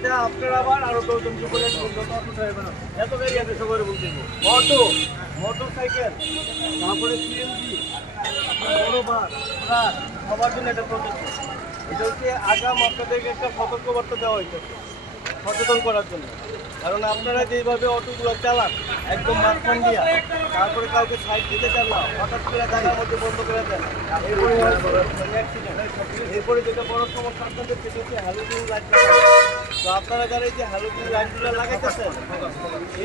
এটা আপনার আবার আরো 10 জন করে অটো ড্রাইভার এত গাড়ি আছে সবার বলতে অটো মোটরসাইকেল তারপরে সিএনজি বড় বাস ট্রাক সবার জন্য এটা প্রযোজ্য। এটা হচ্ছে আগাম আপনাদেরকে একটা সতর্কবার্তা দেওয়া হয়েছে সচেতন করার জন্য। কারণ আপনারা যেইভাবে অটোগুলো চালান একদম মাঝখান দিয়া তারপরে কাউকে সাইড দিতে চান না, হঠাৎ করে জায়গার মধ্যে বন্ধ করে দেন, এরপরে যেটা বড় সমস্যা আপনাদের সেটা হচ্ছে হ্যালোজিন লাইট লাগানো। তো আপনারা যারা এই যে হ্যালোজিন লাইটগুলো লাগাইতেছেন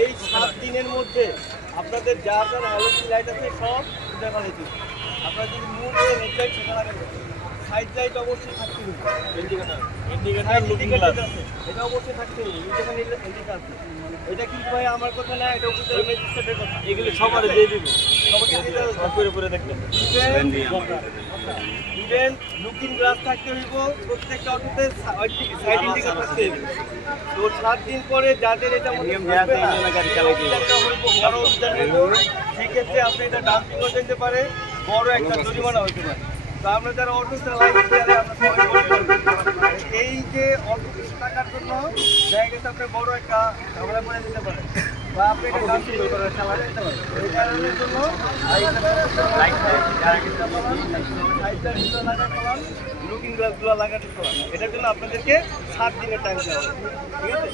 এই 7 দিনের মধ্যে আপনাদের যা যা হ্যালোজিন লাইট আছে সব উঠে ফেলাইতে। আপনারা যদি মূল হেড লাইট সেটা লাগাবেন, সাইড লাইট অবশ্যই থাকতে হবে, ইন্ডিকেটর আছে এটা অবশ্যই থাকতে হবে, ইন্ডিকেটর আছে। এটা কিন্তু ভাই আমার কথা না, এটা উপজেলা ম্যাজিস্ট্রেটের কথা। এগুলো সবারে দিয়ে দিব, সবাইকে দিতে হবে, সব করে দেখবেন। ইভেন লুকিং গ্লাস থাকতে হইব, প্রত্যেকটা অটোতে সাইড ইন্ডিকেটর থাকতে হইব। তো 7 দিন পরে যাদের এটা সেক্ষেত্রে আপনি এটা ডাম্পিংও যেতে পারে, বড় একটা জরিমানা হতে পারে। তো আমরা যারা অটো চালাই এই যে অল্প কিছু টাকার জন্য দেখা গেছে আপনি বড় একটা ঝামেলা করে দিতে পারেন বা আপনি এটা ডাম্পিং করে চালাতে দিতে পারেন। এই কারণের জন্য লুকিং গ্লাসগুলো লাগাতে পারেন। এটার জন্য আপনাদেরকে 7 দিনের টাইম দেওয়া হবে। ঠিক আছে,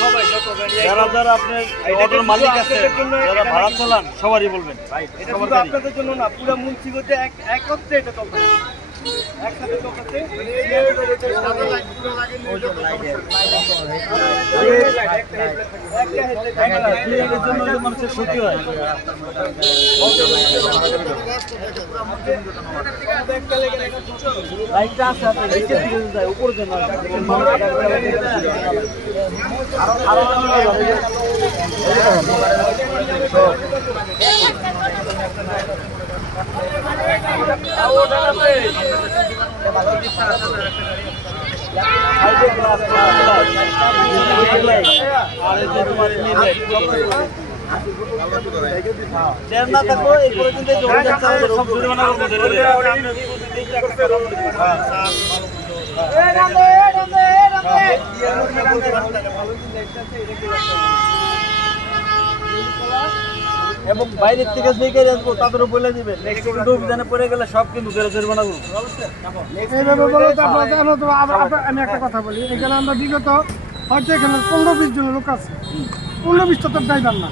সবাই যত গাড়ি যারা আপনার অটোর মালিক আছে যারা ভাড়া চালান সবারই বলবেন এটা শুধু আপনাদের জন্য না, পুরো মুন্সিগঞ্জে একত্রে এটা চলবে, একসাথে চলতেছে। মানুষের ক্ষতি হয়। লাইটটা আছে আপনার নিচের দিকে যায়, উপরে যেন না থাকবো এই পর্যন্ত সব জরিমানা এবং বাইরের থেকে যে গাড়ি আসবো তাদেরও বলে দিবেন নেক্সট অভিযানে পড়ে গেলে সব কিন্তু জরিমানা করবো। আমি একটা কথা বলি, এখানে আমরা বিগত হয়তো এখানে 15-20 জন লোক আছে, 15-20 তো ড্রাইভার না,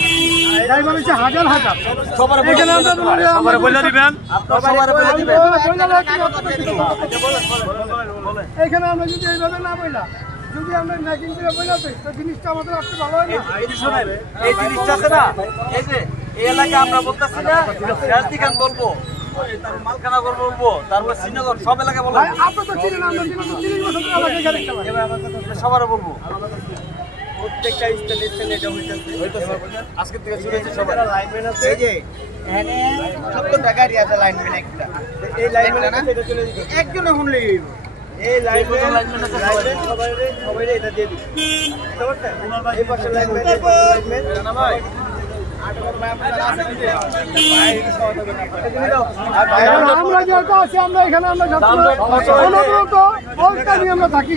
ড্রাইভার হচ্ছে হাজার হাজার। এখানে আমরা বলে দিবেন, এখানে আমরা যদি এইভাবে না বইলা যদি আমরা ম্যাকিং করে বইলাতে তো জিনিসটা আমাদের আসতে ভালো হয় না। এই জিনিসটা আছে না, এই যে এই এলাকা আমরা বলতেছি না রাজদিকান বলবো, মালখানা বলবো, তারপর শ্রীনগর সব এলাকায় বলবো। আপনি তো চিনেন, আমরা বিগত 30 বছর এলাকায় গাড়ি চালাই, সবারও বলবো। প্রত্যেকটা স্টেশনে এটা হইতেছে আজকে থেকে শুরু হয়েছে। সবার লাইনম্যান আছে, এই যে এখানে 70 টাকা রিয়াতে লাইনম্যান একটা, এই লাইনম্যান আছে এটা চলে দিতে একজনে শুনলেই এই লাইনম্যান আছে, সবাই এটা দিয়ে দিই। বুঝতে পারছেন? এই পাশে লাইনম্যান ভাই আমরা যেহেতু আছি, আমরা এখানে আমরা আমরা থাকি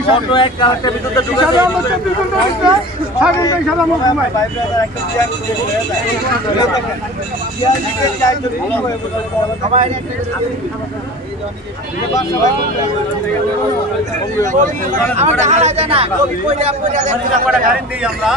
আমরা